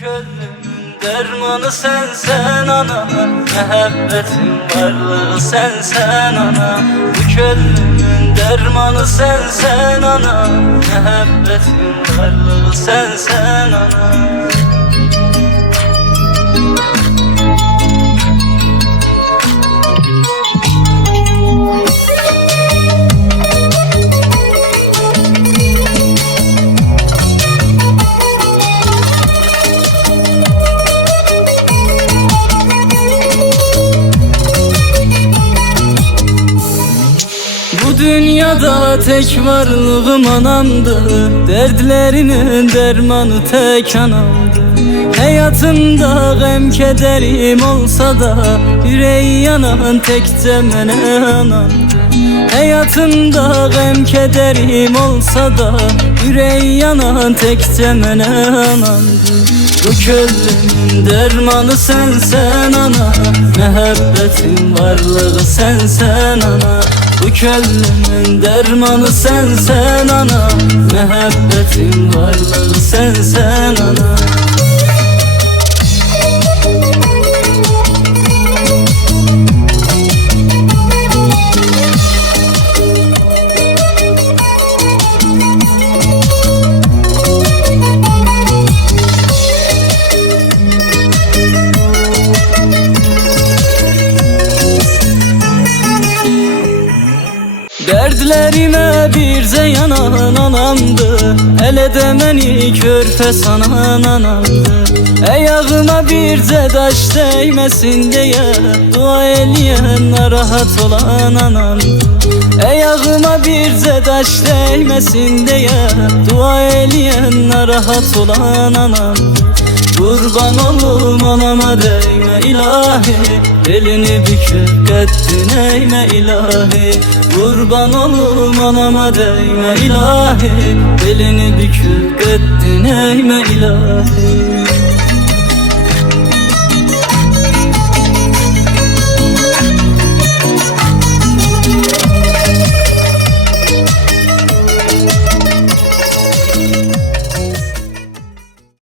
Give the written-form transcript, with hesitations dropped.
Gönlümün dermanı sensen ana, muhabbetin varlığı sensen ana. Bu gönlümün dermanı sensen ana, muhabbetin varlığı sensen ana. Dünyada tek varlığım anamdı, dertlerinin dermanı tek anamdı. Hayatımda gam kederim olsa da, yüreği yanan tek temene anamdı. Hayatımda gam kederim olsa da, yüreği yanan tek temene anamdı. Bu gönlümün dermanı sensen ana, muhabbetin varlığı sensen ana. Bu gönlümün dermanı sensen ana, muhabbetin varlığı sensen ana. Dertlerime bir yanan anamdı, hele de beni körpe sanan anamdı. Ayağıma bir taş değmesin diye dua eleyen narahat olan anamdı. Ayağıma bir taş değmesin diye dua eleyen narahat olan anamdı. Kurban olum anama değme ilahi, elini büküp ettin eğme ilahi. Kurban olum anama değme ilahi, elini büküp ettin eğme ilahi.